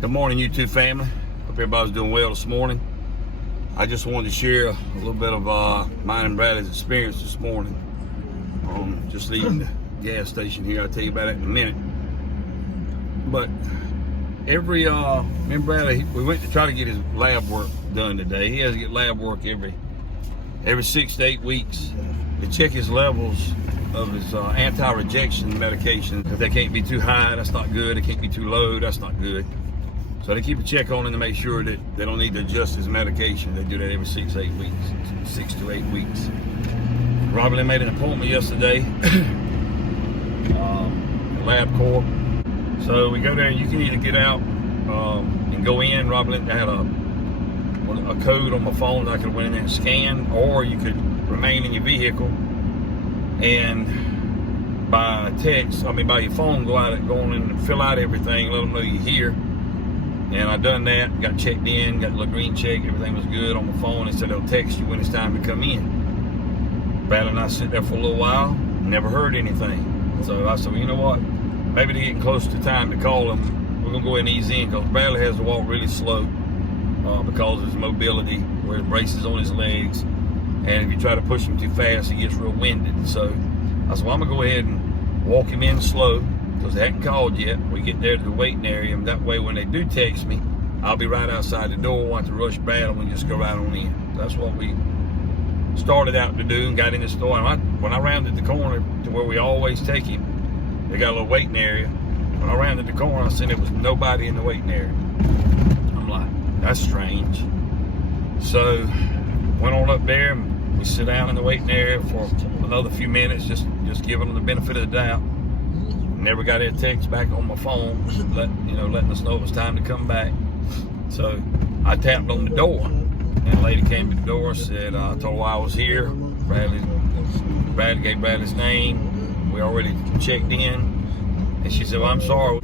Good morning, YouTube family. Hope everybody's doing well this morning. I just wanted to share a little bit of mine and Bradley's experience this morning. Just leaving the gas station here. I'll tell you about it in a minute. But me and Bradley, we went to try to get his lab work done today. He has to get lab work every 6 to 8 weeks to check his levels of his anti-rejection medication. If they can't be too high, that's not good. They can't be too low, that's not good. So they keep a check on him to make sure that they don't need to adjust his medication. They do that every 6 to 8 weeks. 6 to 8 weeks. Robert made an appointment yesterday, Lab Corp. So we go there, and you can either get out and go in. Robert had a code on my phone that I could went in there and scan, or you could remain in your vehicle and by your phone, go on in and fill out everything, let them know you're here. And I done that, got checked in, got the little green check, everything was good on my phone. They said they'll text you when it's time to come in. Bradley and I sit there for a little while, never heard anything. So I said, well, you know what? Maybe they're getting close to time to call them. We're gonna go ahead and ease in, because Bradley has to walk really slow because of his mobility, where his braces on his legs. And if you try to push him too fast, he gets real winded. So I said, well, I'm gonna go ahead and walk him in slow, because they hadn't called yet. We get there to the waiting area, and that way when they do text me, I'll be right outside the door. Won't have to rush Brad, and we just go right on in. That's what we started out to do and got in the store. And when I rounded the corner to where we always take him, they got a little waiting area. When I rounded the corner, I seen there was nobody in the waiting area. I'm like, that's strange. So went on up there, and we sit down in the waiting area for another few minutes, just giving them the benefit of the doubt. Never got a text back on my phone, letting us know it was time to come back. So I tapped on the door, and a lady came to the door, said, I told her I was here. Bradley gave Bradley's name. We already checked in. And she said, well, I'm sorry,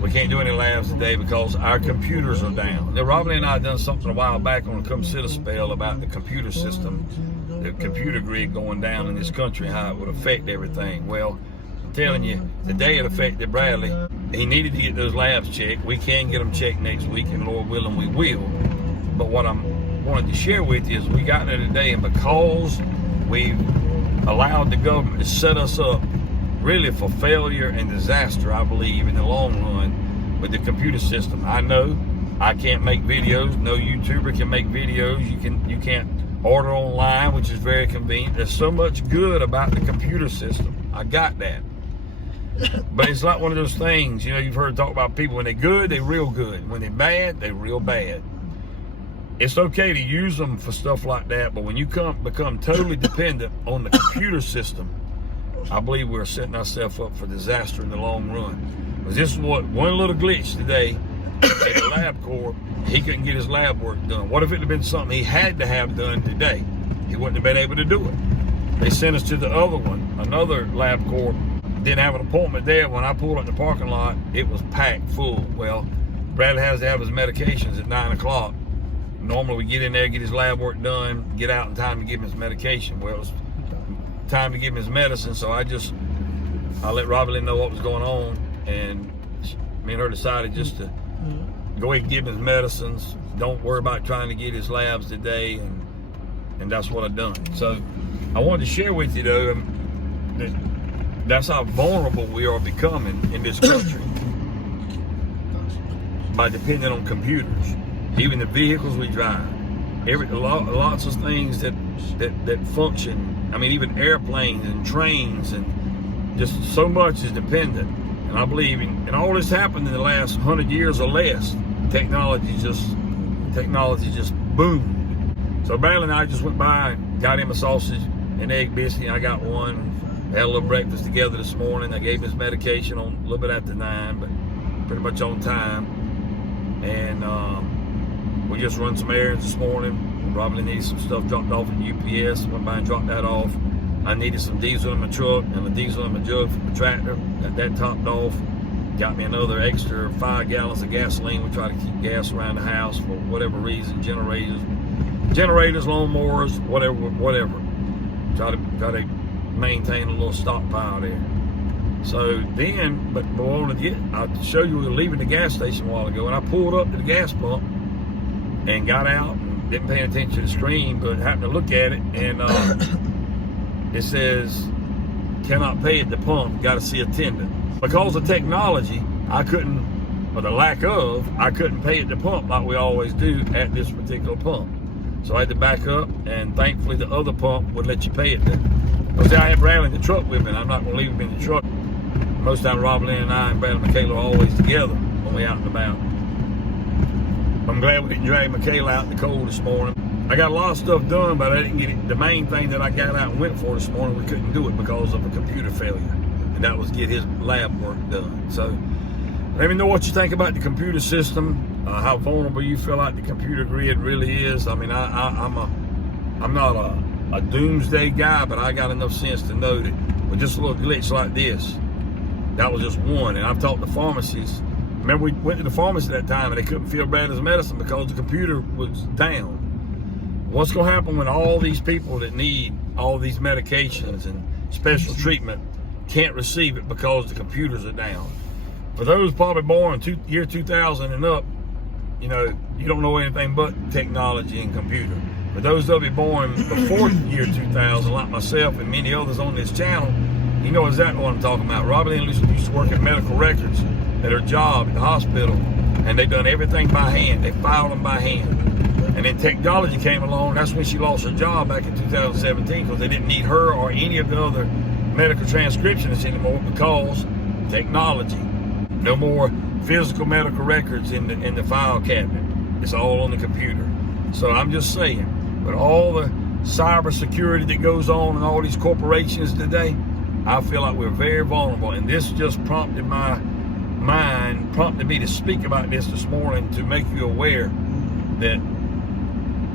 we can't do any labs today because our computers are down. Now, Robin and I done something a while back on a Come Sit a Spell about the computer system, the computer grid going down in this country, how it would affect everything. Well, I'm telling you, the day it affected Bradley, he needed to get those labs checked. We can get them checked next week, and Lord willing, we will. But what I wanted to share with you is we got there today, and because we've allowed the government to set us up really for failure and disaster, I believe, in the long run with the computer system. I know I can't make videos. No YouTuber can make videos. You can't order online, which is very convenient. There's so much good about the computer system. I got that. But it's like one of those things, you've heard talk about people, when they're good, they're real good. When they're bad, they're real bad. It's okay to use them for stuff like that, but when you become totally dependent on the computer system, I believe we're setting ourselves up for disaster in the long run. Because this is one little glitch today at the lab corp, he couldn't get his lab work done. What if it had been something he had to have done today? He wouldn't have been able to do it. They sent us to the other one, another lab corp. Didn't have an appointment there. When I pulled up in the parking lot, it was packed full. Well, Bradley has to have his medications at 9 o'clock. Normally we get in there, get his lab work done, get out in time to give him his medication. Well, it was time to give him his medicine, so I let Robin know what was going on, and me and her decided just to go ahead and give him his medicines. Don't worry about trying to get his labs today, and that's what I done. So I wanted to share with you, though, that's how vulnerable we are becoming in this country by depending on computers. Even the vehicles we drive, lots of things that function. I mean, even airplanes and trains, and just so much is dependent. And I believe and all this happened in the last 100 years or less. Technology just boomed. So Bradley and I just went by and got him a sausage and egg biscuit. I got one. Had a little breakfast together this morning. I gave him his medication on a little bit after 9, but pretty much on time. And we just run some errands this morning. Probably needed some stuff dropped off at UPS. Went by and dropped that off. I needed some diesel in my truck and the diesel in my jug for the tractor. Got that topped off. Got me another extra 5 gallons of gasoline. We try to keep gas around the house for whatever reason. Generators, lawnmowers, whatever. Try to maintain a little stockpile there. So then, but I'll show you, we were leaving the gas station a while ago, and I pulled up to the gas pump and got out and didn't pay attention to the screen, but happened to look at it, and it says, cannot pay at the pump, got to see attendant. Because of technology, I couldn't, or the lack of, I couldn't pay at the pump like we always do at this particular pump. So I had to back up, and thankfully the other pump would let you pay it there. Because I had Bradley in the truck with me, and I'm not going to leave him in the truck. Most times Rob Lynn and I and Bradley and Michaela are always together when we're out and about. I'm glad we didn't drag Michaela out in the cold this morning. I got a lot of stuff done, but I didn't get it. The main thing that I got out and went for this morning, we couldn't do it because of a computer failure. And that was get his lab work done. So let me know what you think about the computer system, how vulnerable you feel like the computer grid really is. I mean, I'm not a doomsday guy, but I got enough sense to know that with just a little glitch like this, that was just one. And I've talked to pharmacies. Remember, we went to the pharmacy that time and they couldn't fill Bradley's medicine because the computer was down. What's going to happen when all these people that need all these medications and special treatment can't receive it because the computers are down? For those probably born year 2000 and up, you know, you don't know anything but technology and computer. For those of you born before year 2000, like myself and many others on this channel, you know exactly what I'm talking about. Robert Lynn used to work in medical records at her job at the hospital, and they done everything by hand. They filed them by hand. And then technology came along. That's when she lost her job back in 2017, because they didn't need her or any of the other medical transcriptionists anymore because technology. No more physical medical records in the file cabinet. It's all on the computer. So I'm just saying, with all the cybersecurity that goes on in all these corporations today, I feel like we're very vulnerable. And this just prompted my mind, prompted me to speak about this morning, to make you aware that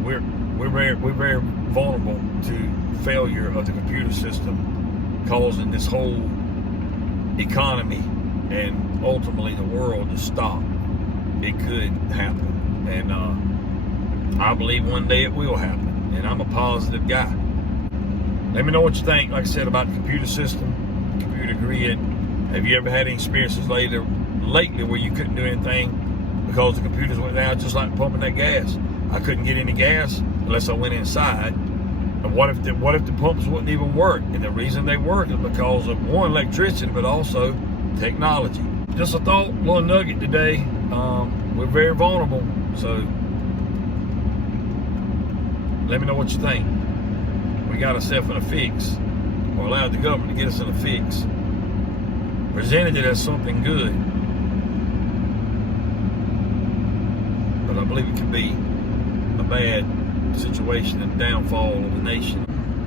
we're very vulnerable to failure of the computer system, causing this whole economy and ultimately the world to stop. It could happen, and I believe one day it will happen, and I'm a positive guy. Let me know what you think, like I said, about the computer system, computer grid. Have you ever had any experiences lately where you couldn't do anything because the computers went down, just like pumping that gas? I couldn't get any gas unless I went inside. And what if the pumps wouldn't even work? And the reason they work is because of, one, electricity, but also technology. Just a thought, little nugget today. We're very vulnerable, so let me know what you think. We got ourselves in a fix, or allowed the government to get us in a fix. Presented it as something good, but I believe it could be a bad situation and downfall of the nation.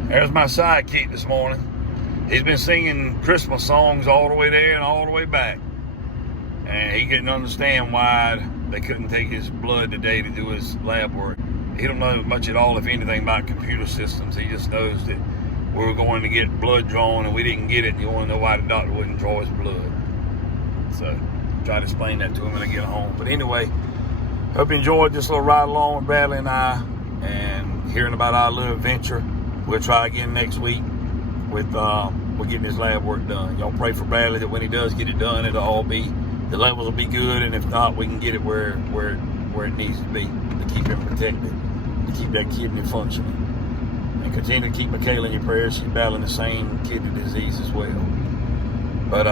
There's my sidekick this morning. He's been singing Christmas songs all the way there and all the way back. And he couldn't understand why they couldn't take his blood today to do his lab work. He don't know much at all, if anything, about computer systems. He just knows that we were going to get blood drawn and we didn't get it. And you want to know why the doctor wouldn't draw his blood. So try to explain that to him when I get home. But anyway, hope you enjoyed this little ride along with Bradley and I, and hearing about our little adventure. We'll try again next week with getting his lab work done. Y'all pray for Bradley that when he does get it done, it'll all be, the levels will be good, and if not, we can get it where it needs to be to keep him protected, to keep that kidney functioning. And continue to keep Michaela in your prayers. She's battling the same kidney disease as well. But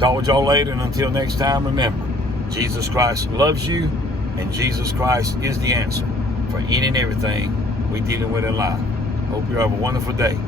talk with y'all later, and until next time, remember, Jesus Christ loves you, and Jesus Christ is the answer for any and everything we dealing with in life. Hope you have a wonderful day.